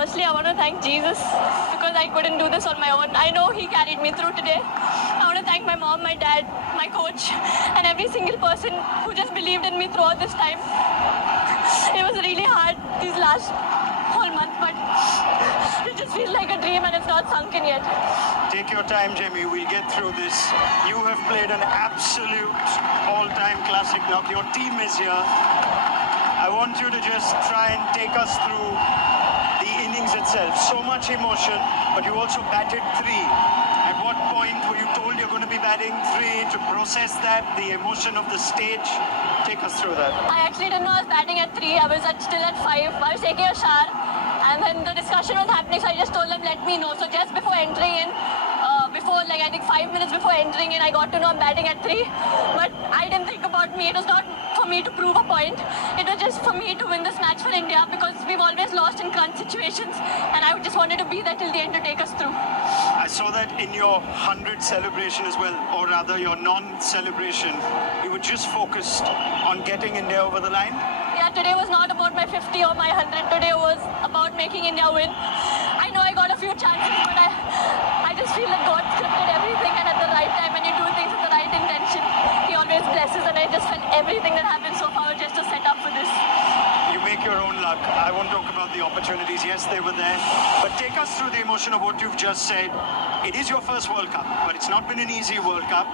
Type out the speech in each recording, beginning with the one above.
firstly, I want to thank Jesus because I couldn't do this on my own. I know He carried me through today. I want to thank my mom, my dad, my coach, and every single person who just believed in me throughout this time. It was really hard these last whole month, but it just feels like a dream and it's not sunk in yet. Take your time, Jamie. We'll get through this. You have played an absolute all-time classic knock. Your team is here. I want you to just try and take us through the innings itself. So much emotion, but you also batted 3. At what point were you told you're going to be batting 3 to process that, the emotion of the stage? Take us through that. I actually didn't know I was batting at 3. I was still at 5. I was taking a shower, and then the discussion was happening, so I just told them, let me know. So just before entering in, I think 5 minutes before entering in, I got to know I'm batting at 3. But I didn't think about me. It was not for me to prove a point. It was just for me to win this match for India because we've always lost in crunch situations, and I just wanted to be there till the end to take us through. I saw that in your 100 celebration as well, or rather your non-celebration. You were just focused on getting India over the line. Yeah, today was not about my 50 or my 100. Today was about making India win. I know I got a few chances, but I just feel that God scripted everything, and at the right time, when you do things with the right intention, He always blesses, and I just felt everything that happened so far was just to set up for this. You make your own luck. I won't talk about the opportunities. Yes, they were there. But take us through the emotion of what you've just said. It is your first World Cup, but it's not been an easy World Cup.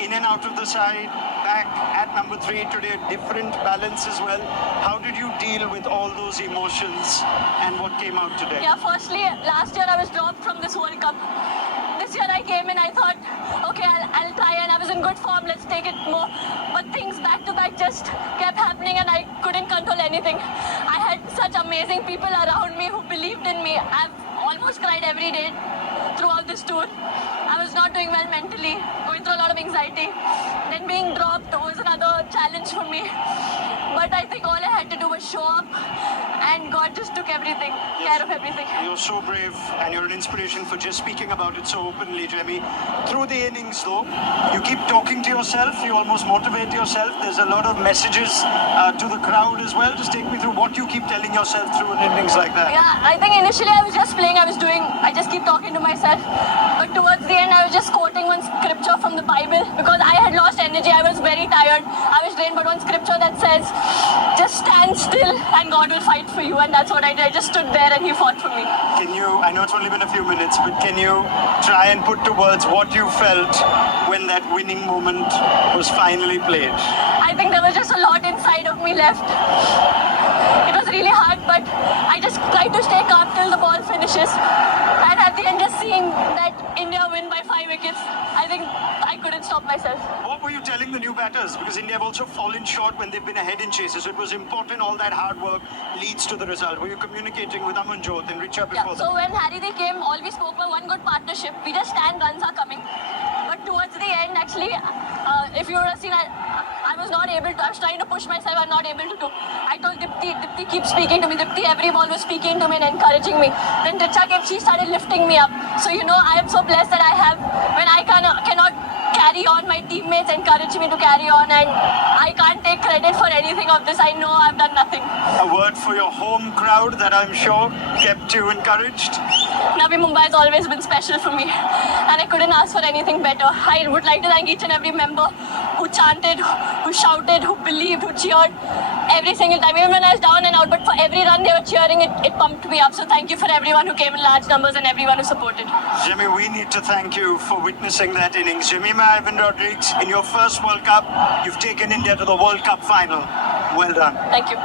In and out of the side, back at number 3 today, different balance as well. How did you deal with all those emotions and what came out today? Yeah, firstly, last year I was dropped from this World Cup. This year I came in, I thought, okay, I'll try, and I was in good form, let's take it more. But things back to back just kept happening, and I couldn't control anything. I had such amazing people around me who believed in me. I've almost cried every day throughout this tour. I was not doing well mentally, going through a lot of anxiety. Then being dropped was another challenge for me. But I think all I had to do was show up, and God just took everything, care of everything. You're so brave, and you're an inspiration for just speaking about it so openly, Jamie. Through the innings, though, you keep talking to yourself, you almost motivate yourself. There's a lot of messages to the crowd as well. Just take me through what you keep telling yourself through an innings like that. Yeah, I think initially I was just playing, I just keep talking to myself. But towards the end, I was just quoting one scripture from the Bible because I had lost energy. I was very tired. I was drained, but one scripture that says, just stand still and God will fight for you. And that's what I did. I just stood there and He fought for me. Can you, I know it's only been a few minutes, but can you try and put to words what you felt when that winning moment was finally played? I think there was just a lot inside of me left. It was really hard, but I just tried to stay calm till the ball finishes. And at the end, just seeing that India win by 5 wickets, I think I couldn't stop myself. What were you telling the new batters? Because India have also fallen short when they've been ahead in chases. So it was important all that hard work leads to the result. Were you communicating with Amanjot and Richa before that? So when Harry they came, all we spoke were one good partnership. We just stand, runs are coming. But towards the end, actually, if you would have seen, I was not able to. I was trying to push myself. I'm not able to. I told Dipti keep speaking to me. Dipti every ball was speaking to me and encouraging me. Then Richa came, she started lifting me up. So I am so blessed that I have, when I cannot carry on, my teammates encourage me to carry on, and I can't take credit for anything of this. I know I've done nothing. A word for your home crowd that I'm sure kept you encouraged? Navi Mumbai has always been special for me, and I couldn't ask for anything better. I would like to thank each and every member who chanted, who shouted, who believed, who cheered every single time, even when I was down and out. But for every run they were cheering, it pumped me up. So thank you for everyone who came in large numbers and everyone who supported. Jimmy, we need to thank you for witnessing that innings. Jemimah Ivan Rodrigues, in your first World Cup, you've taken India to the World Cup final. Well done. Thank you.